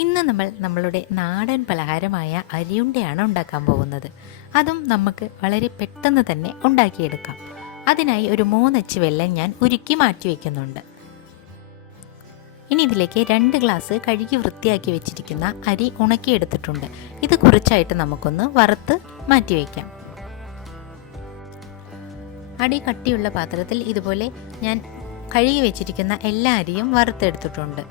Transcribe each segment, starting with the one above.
ഇന്ന് നമ്മൾ നമ്മളുടെ നാടൻ പലഹാരമായ അരിയുണ്ടയാണ് ഉണ്ടാക്കാൻ പോകുന്നത്. അതും നമുക്ക് വളരെ പെട്ടെന്ന് തന്നെ ഉണ്ടാക്കിയെടുക്കാം. അതിനായി ഒരു 3 അച്ച് വെല്ലം ഞാൻ ഉരുക്കി മാറ്റി വയ്ക്കുന്നുണ്ട്. ഇനി ഇതിലേക്ക് 2 ഗ്ലാസ് കഴുകി വൃത്തിയാക്കി വെച്ചിരിക്കുന്ന അരി ഉണക്കിയെടുത്തിട്ടുണ്ട്. ഇത് കുറച്ചായിട്ട് നമുക്കൊന്ന് വറുത്ത് മാറ്റി വയ്ക്കാം. അടി കട്ടിയുള്ള പാത്രത്തിൽ ഇതുപോലെ ഞാൻ കഴുകി വെച്ചിരിക്കുന്ന എല്ലാ അരിയും വറുത്തെടുത്തിട്ടുണ്ട്.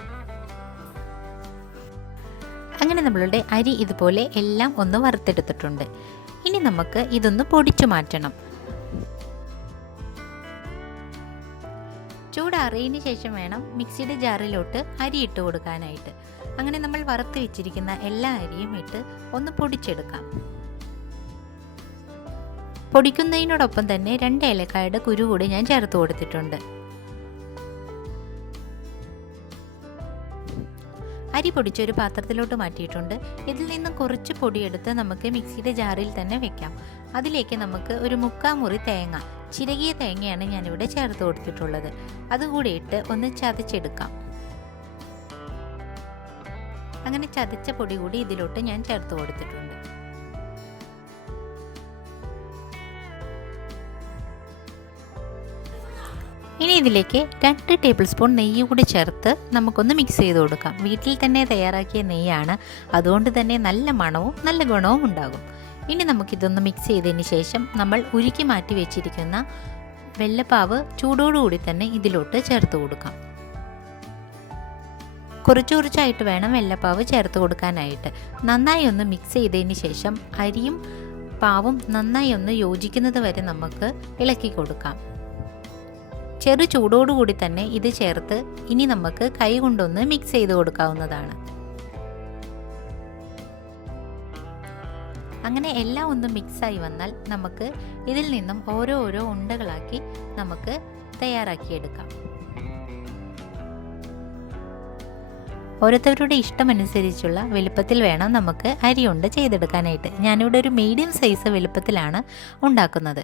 അങ്ങനെ നമ്മളുടെ അരി ഇതുപോലെ എല്ലാം ഒന്ന് വറുത്തെടുത്തിട്ടുണ്ട്. ഇനി നമുക്ക് ഇതൊന്ന് പൊടിച്ചു മാറ്റണം. ചൂടാറിയതിന് ശേഷം വേണം മിക്സിയുടെ ജാറിലോട്ട് അരി ഇട്ട് കൊടുക്കാനായിട്ട്. അങ്ങനെ നമ്മൾ വറുത്ത് വെച്ചിരിക്കുന്ന എല്ലാ അരിയും ഇട്ട് ഒന്ന് പൊടിച്ചെടുക്കാം. പൊടിക്കുന്നതിനോടൊപ്പം തന്നെ 2 ഏലക്കായുടെ കുരു കൂടി ഞാൻ ചേർത്ത് കൊടുത്തിട്ടുണ്ട്. അരി പൊടിച്ചൊരു പാത്രത്തിലോട്ട് മാറ്റിയിട്ടുണ്ട്. ഇതിൽ നിന്നും കുറച്ച് പൊടിയെടുത്ത് നമുക്ക് മിക്സിയുടെ ജാറിൽ തന്നെ വെക്കാം. അതിലേക്ക് നമുക്ക് ഒരു 3/4 മുറി തേങ്ങ, ചിരകിയ തേങ്ങയാണ് ഞാനിവിടെ ചേർത്ത് കൊടുത്തിട്ടുള്ളത്. അതുകൂടി ഇട്ട് ഒന്ന് ചതച്ചെടുക്കാം. അങ്ങനെ ചതച്ച പൊടി കൂടി ഇതിലോട്ട് ഞാൻ ചേർത്ത് കൊടുത്തിട്ടുണ്ട്. ഇനി ഇതിലേക്ക് 2 ടേബിൾ സ്പൂൺ നെയ്യ് കൂടി ചേർത്ത് നമുക്കൊന്ന് മിക്സ് ചെയ്ത് കൊടുക്കാം. വീട്ടിൽ തന്നെ തയ്യാറാക്കിയ നെയ്യാണ്, അതുകൊണ്ട് തന്നെ നല്ല മണവും നല്ല ഗുണവും ഉണ്ടാകും. ഇനി നമുക്കിതൊന്ന് മിക്സ് ചെയ്തതിന് ശേഷം നമ്മൾ ഉരുക്കി മാറ്റി വെച്ചിരിക്കുന്ന വെള്ളപ്പാവ് ചൂടോടുകൂടി തന്നെ ഇതിലോട്ട് ചേർത്ത് കൊടുക്കാം. കുറച്ചായിട്ട് വേണം വെള്ളപ്പാവ് ചേർത്ത് കൊടുക്കാനായിട്ട്. നന്നായി ഒന്ന് മിക്സ് ചെയ്തതിന് ശേഷം അരിയും പാവും നന്നായി ഒന്ന് യോജിക്കുന്നത് വരെ നമുക്ക് ഇളക്കി കൊടുക്കാം. ചെറു ചൂടോടുകൂടി തന്നെ ഇത് ചേർത്ത് ഇനി നമുക്ക് കൈ കൊണ്ടൊന്ന് മിക്സ് ചെയ്ത് കൊടുക്കാവുന്നതാണ്. അങ്ങനെ എല്ലാം ഒന്ന് മിക്സായി വന്നാൽ നമുക്ക് ഇതിൽ നിന്നും ഓരോ ഉണ്ടകളാക്കി നമുക്ക് തയ്യാറാക്കിയെടുക്കാം. ഓരോരുത്തരുടെ ഇഷ്ടമനുസരിച്ചുള്ള വലുപ്പത്തിൽ വേണം നമുക്ക് അരിയുണ്ട ചെയ്തെടുക്കാനായിട്ട്. ഞാനിവിടെ ഒരു മീഡിയം സൈസ് വലുപ്പത്തിലാണ് ഉണ്ടാക്കുന്നത്.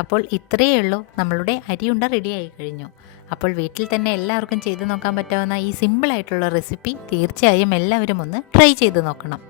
അപ്പോൾ ഇത്രയേ ഉള്ളൂ, നമ്മളുടെ അരിയുണ്ട റെഡിയായി കഴിഞ്ഞു. അപ്പോൾ വീട്ടിൽ തന്നെ എല്ലാവർക്കും ചെയ്ത് നോക്കാൻ പറ്റാവുന്ന ഈ സിമ്പിളായിട്ടുള്ള റെസിപ്പി തീർച്ചയായും എല്ലാവരും ഒന്ന് ട്രൈ ചെയ്ത് നോക്കണം.